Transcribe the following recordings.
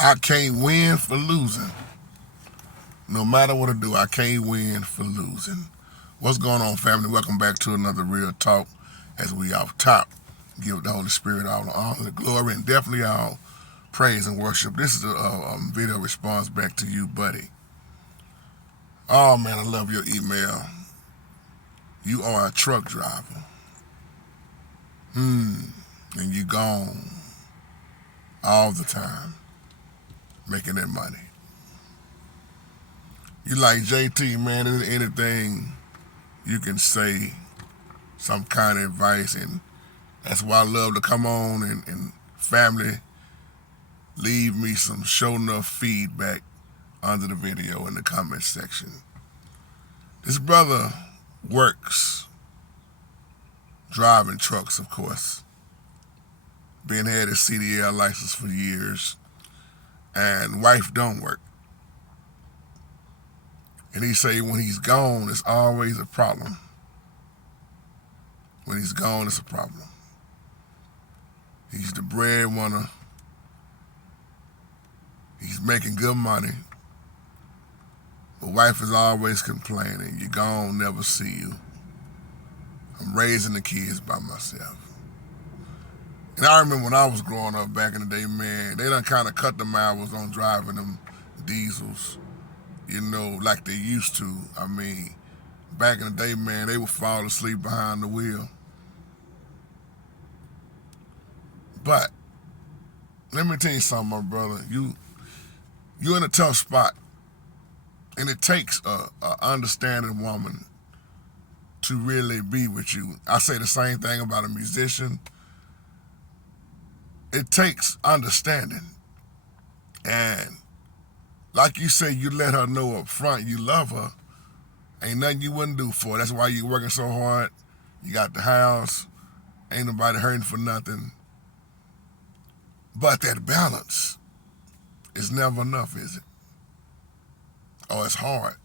I can't win for losing. No matter what I do, I can't win for losing. What's going on, family? Welcome back to another Real Talk. As we off top, give the Holy Spirit all the honor, the glory, and definitely all praise and worship. This is a video response back to you, buddy. Oh man, I love your email. You are a truck driver. And you gone all the time making that money. You like JT, man, is there anything you can say, some kind of advice, and that's why I love to come on and family, leave me some show enough feedback under the video in the comment section. This brother works driving trucks, of course. Been had his CDL license for years, and wife don't work. And he say when he's gone, it's always a problem. When he's gone, it's a problem. He's the breadwinner. He's making good money. But wife is always complaining, "You're gone, never see you. I'm raising the kids by myself." And I remember when I was growing up back in the day, man, they done kind of cut them hours on driving them diesels, like they used to. I mean, back in the day, man, they would fall asleep behind the wheel. But let me tell you something, my brother. You're in a tough spot, and it takes a understanding woman to really be with you. I say the same thing about a musician. It takes understanding. And like you say, you let her know up front you love her. Ain't nothing you wouldn't do for her. That's why you working so hard. You got the house. Ain't nobody hurting for nothing. But that balance is never enough, is it? Or it's hard.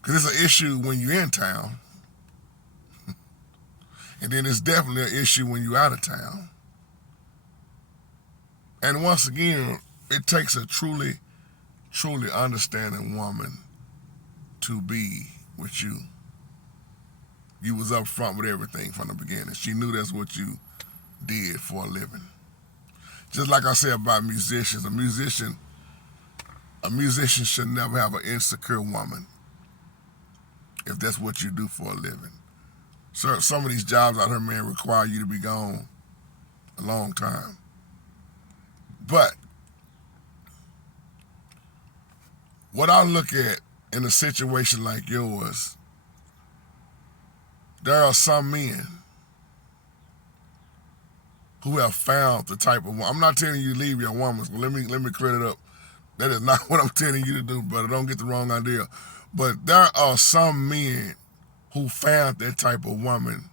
Because it's an issue when you're in town. And then it's definitely an issue when you're out of town. And once again, it takes a truly, truly understanding woman to be with you. You was up front with everything from the beginning. She knew that's what you did for a living. Just like I said about musicians, a musician should never have an insecure woman if that's what you do for a living. So some of these jobs out here, man, require you to be gone a long time. But what I look at in a situation like yours, there are some men who have found the type of woman. I'm not telling you to leave your woman, but let me clear it up. That is not what I'm telling you to do, brother. Don't get the wrong idea. But there are some men who found that type of woman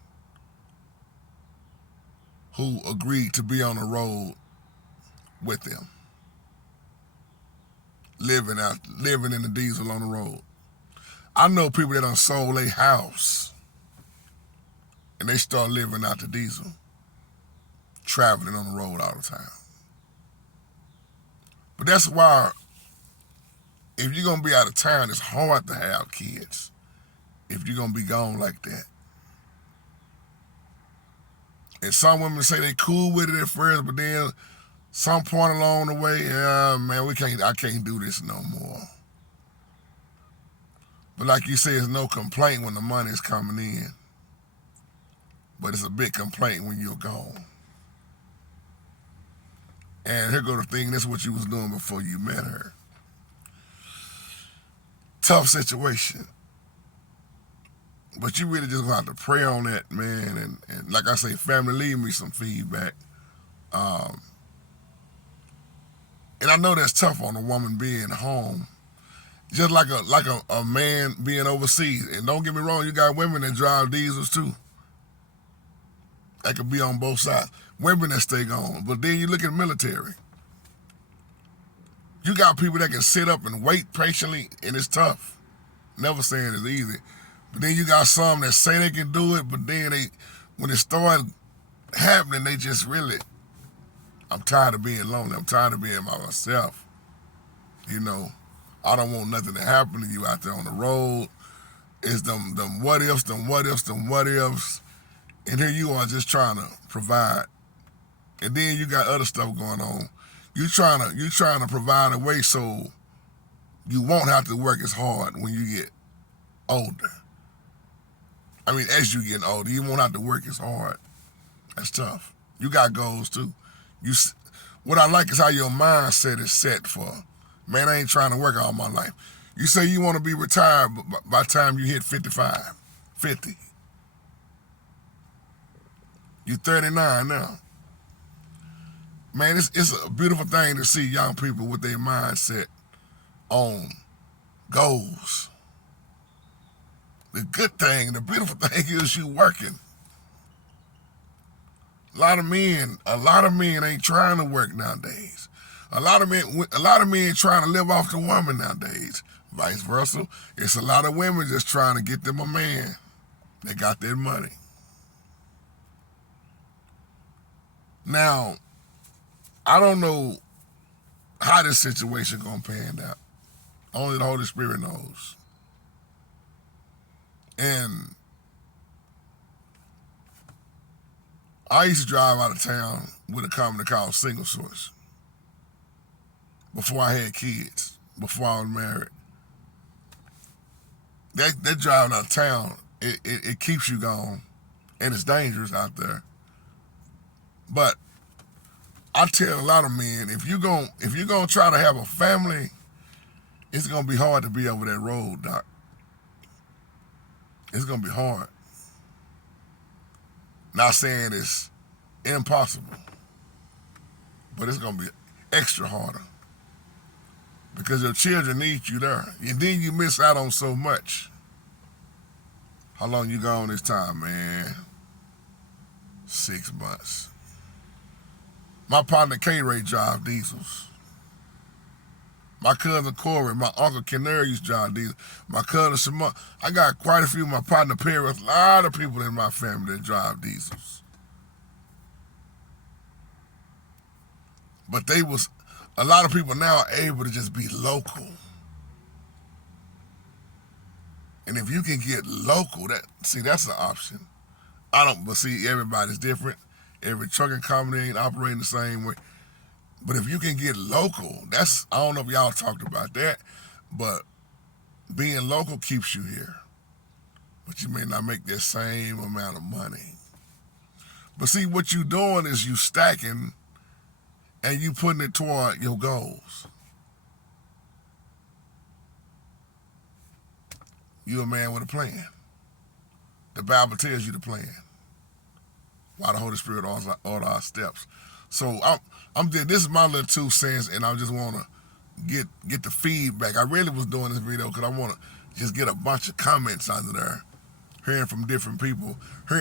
who agreed to be on the road with them. Living in the diesel on the road. I know people that done sold a house and they start living out the diesel, traveling on the road all the time. But that's why if you're going to be out of town, it's hard to have kids if you're going to be gone like that. And some women say they cool with it at first, but then some point along the way, man, I can't do this no more. But like you say, it's no complaint when the money's coming in. But it's a big complaint when you're gone. And here go the thing, this is what you was doing before you met her. Tough situation. But you really just gonna have to pray on that, man. And like I say, family, leave me some feedback. And I know that's tough on a woman being home. Just like a man being overseas. And don't get me wrong, you got women that drive diesels too. That could be on both sides. Women that stay gone. But then you look at military. You got people that can sit up and wait patiently, and it's tough. Never saying it's easy. But then you got some that say they can do it, but then when it started happening, they just really I'm tired of being lonely. I'm tired of being by myself. You know, I don't want nothing to happen to you out there on the road. It's them what ifs, them what ifs, them what ifs. And here you are just trying to provide. And then you got other stuff going on. You trying to provide a way so you won't have to work as hard when you get older. I mean, as you get older, you won't have to work as hard. That's tough. You got goals too. What I like is how your mindset is set for, man, I ain't trying to work all my life. You say you want to be retired by the time you hit 55, 50. You're 39 now. Man, it's a beautiful thing to see young people with their mindset on goals. The good thing, the beautiful thing is you working. A lot of men ain't trying to work nowadays. A lot of men trying to live off the woman nowadays. Vice versa. It's a lot of women just trying to get them a man. They got their money. Now, I don't know how this situation gonna pan out. Only the Holy Spirit knows. And I used to drive out of town with a company called Single Source before I had kids, before I was married. That driving out of town, it keeps you gone, and it's dangerous out there. But I tell a lot of men, if you're gonna try to have a family, it's gonna be hard to be over that road, Doc. It's gonna be hard. Not saying it's impossible, but it's gonna be extra harder because your children need you there, and then you miss out on so much. How long you gone this time, man? 6 months. My partner K-Ray drive diesels. My cousin Corey, my uncle Canary used to drive diesels. My cousin Simone. I got quite a few of my partner Perry, a lot of people in my family that drive diesels. But a lot of people now are able to just be local. And if you can get local, that's an option. But see, everybody's different. Every trucking company ain't operating the same way. But if you can get local, I don't know if y'all talked about that, but being local keeps you here. But you may not make that same amount of money. But see, what you doing is you stacking and you putting it toward your goals. You a man with a plan. The Bible tells you the plan. Why the Holy Spirit order our steps. So this is my little 2 cents, and I just want to get the feedback. I really was doing this video because I want to just get a bunch of comments under there, hearing from different people.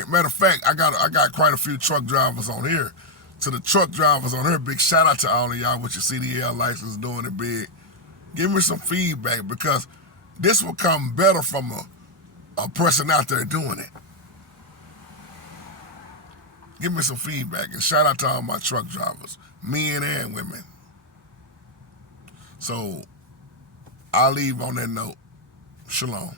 Matter of fact, I got quite a few truck drivers on here. To the truck drivers on here, big shout out to all of y'all with your CDL license doing it big. Give me some feedback because this will come better from a person out there doing it. Give me some feedback and shout out to all my truck drivers, men and women. So I'll leave on that note. Shalom.